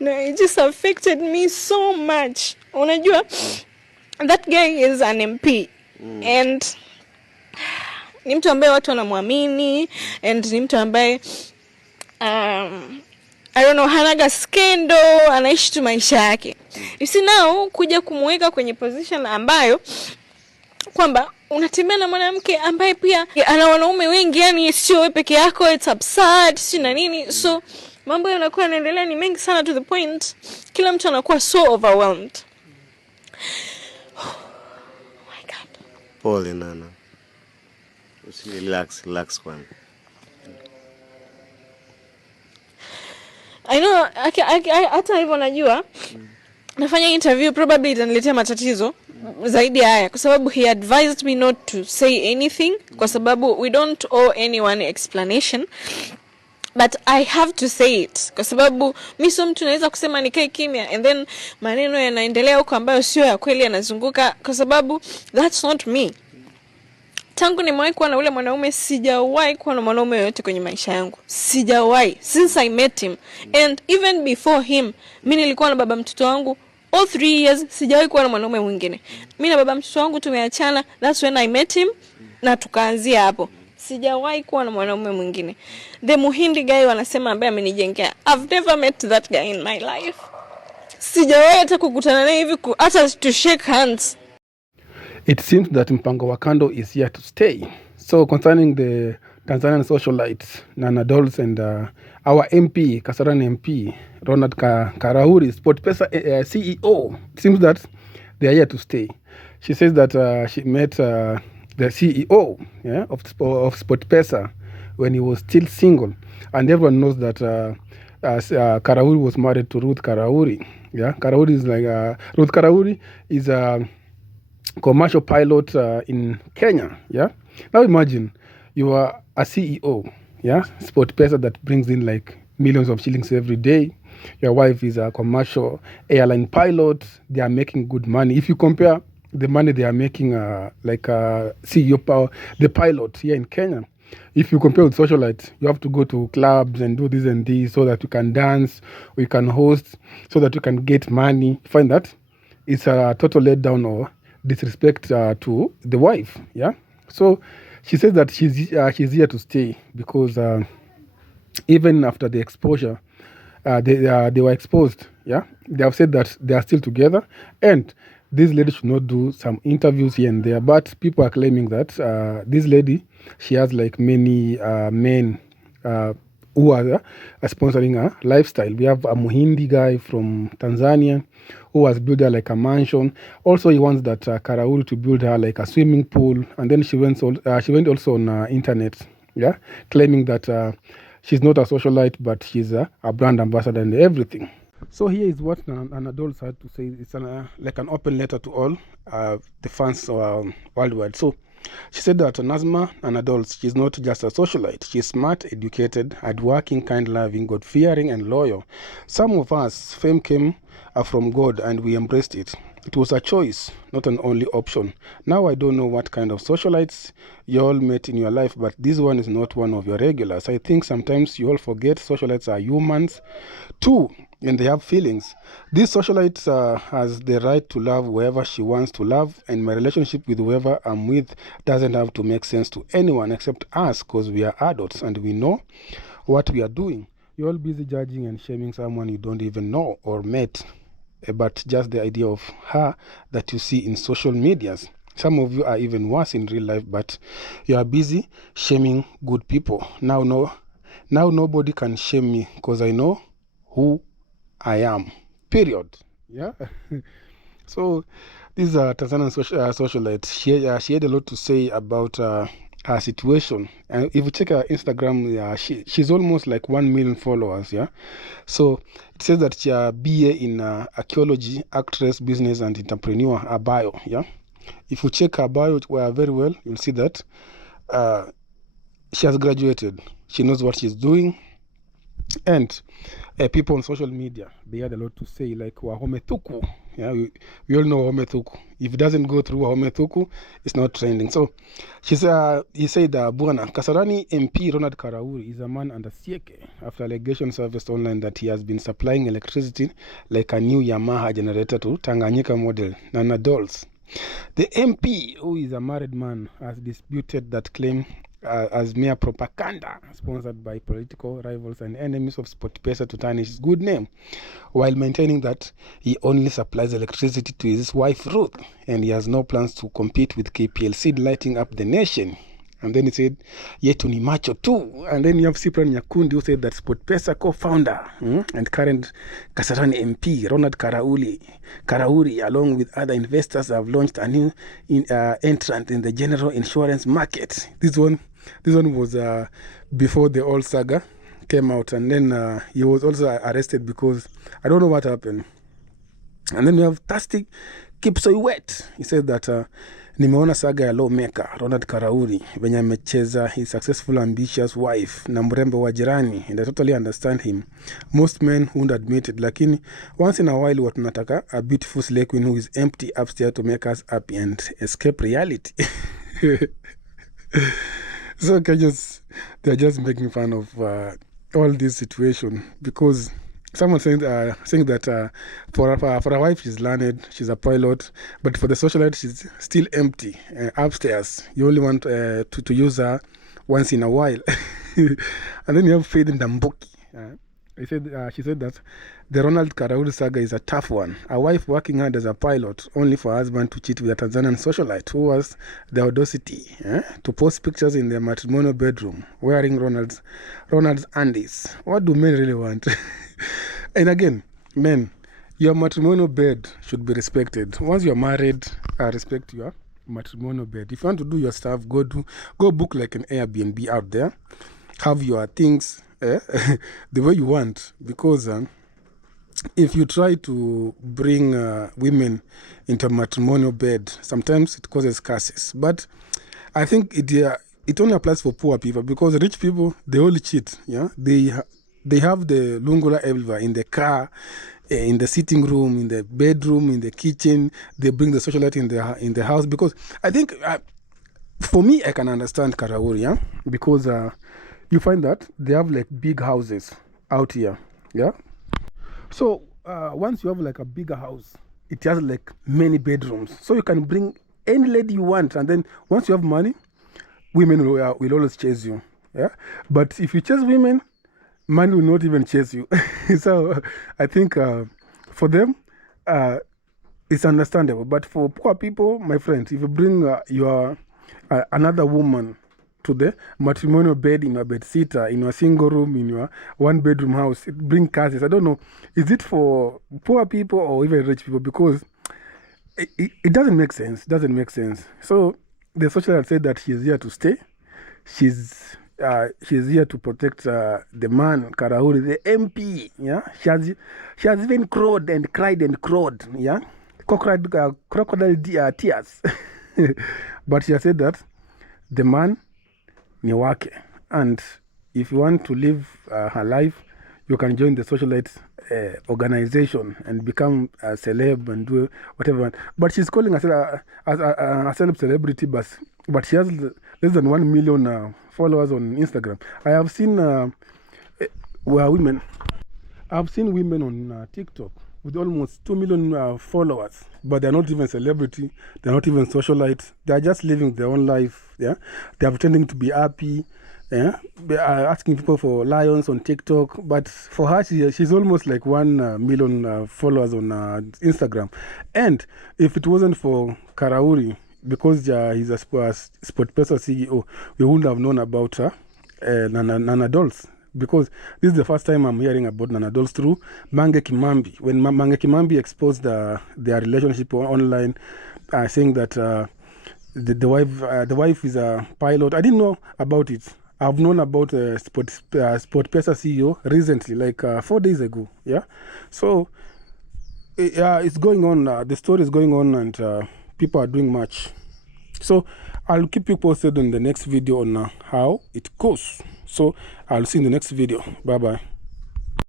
No, it just affected me so much. Unajua, that guy is an MP. And ni mtu ambaye watu wanamwamini, and ni mtu ambaye I don't know, hanaga scandal, anaishi tu maisha yake. You see now, kuja kumweka kwenye position ambayo kwamba unatembea na mwanamke ambaye pia ana wanaume wengi, yani sio wewe peke yako, it's absurd, si na nini. So mambo yanakuwa yanaendelea ni mengi sana, to the point kila mtu anakuwa so overwhelmed. Oh my God. Pole Nana. Relax kwanza. I know, hata hivyo najua nafanya interview probably itaniletea matatizo zaidi haya, kwa sababu he advised me not to say anything, kwa sababu we don't owe anyone explanation, but I have to say it, kwa sababu mimi sio mtu naweza kusema nikae kimya and then maneno yanaendelea huko ambayo sio ya kweli yanazunguka, kwa sababu that's not me. Tangu nimewahi kuwa na ule mwanaume, sijawahi kuwa na mwanaume yote kwenye maisha yangu. Sijawahi, since I met him. And even before him, mimi nilikuwa na baba mtoto wangu all 3 years, sijawahi kuwa na mwanaume mwingine. Mimi na baba mtoto wangu tumeachana, that's when I met him, na tukaanzia hapo. Sijawahi kuwa na mwanaume mwingine. The Muhindi guy wanasema ambaye amenijengea, I've never met that guy in my life. Sijawahi hata kukutana naye hivi, hata to shake hands. It seems that mpango wa kando is here to stay. So concerning the Tanzanian socialites, Nana Dolls, and our MP, Kasarani MP, Ronald Karahuri, Sportpesa CEO, it seems that they are here to stay. She says that she met the CEO of Sportpesa when he was still single. And everyone knows that Karahuri was married to Ruth Karahuri. Yeah, Karahuri is like, Ruth Karahuri is a commercial pilot in Kenya. Yeah, now imagine you are a CEO, yeah, Sportpesa, that brings in like millions of shillings every day. Your wife is a commercial airline pilot. They are making good money. If you compare the money they are making, like CEO, the pilot here in Kenya, if you compare with Socialite, you have to go to clubs and do this and this so that you can dance, or you can host, so that you can get money. Find that it's a total letdown or disrespect to the wife. Yeah, so she says that she's here to stay because even after the exposure, they were exposed. Yeah, they have said that they are still together, and this lady should not do some interviews here and there. But people are claiming that this lady, she has like many men who are sponsoring her lifestyle. We have a Muhindi guy from Tanzania who has built her like a mansion. Also, he wants that Karaul to build her like a swimming pool. And then she went also on internet, yeah, claiming that she's not a socialite, but she's a brand ambassador and everything. So here is what Nana Dolls had to say. It's like an open letter to all the fans worldwide. So she said that Nazma Nana Dolls, she's not just a socialite. She's smart, educated, hardworking, kind-loving, God-fearing, and loyal. Some of us, fame came from God, and we embraced it. It was a choice, not an only option. Now I don't know what kind of socialites you all met in your life, but this one is not one of your regulars. I think sometimes you all forget socialites are humans too, and they have feelings. This socialite has the right to love whoever she wants to love, and my relationship with whoever I'm with doesn't have to make sense to anyone except us, because we are adults and we know what we are doing. You're all busy judging and shaming someone you don't even know or met, but just the idea of her that you see in social medias. Some of you are even worse in real life, but you are busy shaming good people. Now nobody can shame me because I know who I am. Period. Yeah. So this is a Tanzanian socialite. She had a lot to say about her situation. And if you check her Instagram, she's almost like 1 million followers. Yeah. So it says that she a BA in archaeology, actress, business, and entrepreneur. Her bio. Yeah. If you check her bio very well, you'll see that she has graduated. She knows what she's doing. And people on social media, they had a lot to say, like Wahome Thuku. Yeah, we all know Wahome Thuku. If it doesn't go through Wahome Thuku, it's not trending. So he said, Bwana Kasarani MP Ronald Karauri is a man under sieke after allegations surfaced online that he has been supplying electricity like a new Yamaha generator to Tanganyika model Nana Dolls. The MP, who is a married man, has disputed that claim as mere propaganda sponsored by political rivals and enemies of Sportpesa to tarnish his good name, while maintaining that he only supplies electricity to his wife Ruth and he has no plans to compete with KPLC lighting up the nation. And then he said, yetu ni macho too. And then you have Cyprian Nyakundi, who said that Sportpesa co-founder and current Kasarani MP Ronald Karauri, along with other investors, have launched a new entrant in the general insurance market. This one was before the old saga came out, and then he was also arrested because I don't know what happened. And then we have Tastic Kipsoiwet. He said that nimeona saga ya lawmaker Ronald Karauri venye amecheza his successful ambitious wife na mrembo wa jirani, and I totally understand him. Most men won't admit it, lakini once in a while what tunataka a beautiful slay queen who is empty upstairs to make us happy and escape reality. So they're just making fun of all this situation because someone saying that for a wife she's learned, she's a pilot, but for the socialite she's still empty upstairs. You only want to use her once in a while. And then you have Faith in Ndambuki. She said that the Ronald Karauri saga is a tough one. A wife working hard as a pilot, only for her husband to cheat with a Tanzanian socialite who has the audacity to post pictures in their matrimonial bedroom wearing Ronald's undies. What do men really want? And again, men, your matrimonial bed should be respected. Once you're married, respect your matrimonial bed. If you want to do your stuff, go book like an Airbnb out there. Have your things the way you want, because if you try to bring women into a matrimonial bed, sometimes it causes curses. But I think it only applies for poor people, because rich people, they only cheat. Yeah, they have the lungula everywhere, in the car, in the sitting room, in the bedroom, in the kitchen. They bring the socialite in the house, because I think for me, I can understand Karauri, yeah, because you find that they have like big houses out here, yeah. So once you have like a bigger house, it has like many bedrooms, so you can bring any lady you want, and then once you have money, women will always chase you, yeah. But if you chase women, money will not even chase you. So I think for them it's understandable, but for poor people, my friends, if you bring another woman to the matrimonial bed, in your bed sitter, in your single room, in your one bedroom house, it brings curses. I don't know, is it for poor people or even rich people? Because it doesn't make sense. So the socialite said that she's here to stay. She's here to protect the man Karauri, the MP. Yeah, she has even crowed and cried, yeah, crocodile tears. But she has said that the man ni wake, and if you want to live her life, you can join the socialite organization and become a celeb and do whatever. But she's calling herself a celeb celebrity, but she has less than 1 million followers on Instagram. I have seen women on TikTok with almost 2 million followers, but they're not even celebrity, they're not even socialites, they're just living their own life. Yeah, they're pretending to be happy. Yeah, they are asking people for lions on TikTok, but for her, she's almost like 1 million followers on Instagram. And if it wasn't for Karauri, because he's a Sportpesa CEO, we wouldn't have known about Nana Dolls. Because this is the first time I'm hearing about Nana Dolls through Mange Kimambi. When Mange Kimambi exposed their relationship online, saying that the wife is a pilot. I didn't know about it. I've known about Sportpesa CEO recently, like 4 days ago. Yeah, so it's going on. The story is going on, and people are doing much. So I'll keep you posted on the next video on how it goes. So I'll see you in the next video. Bye bye.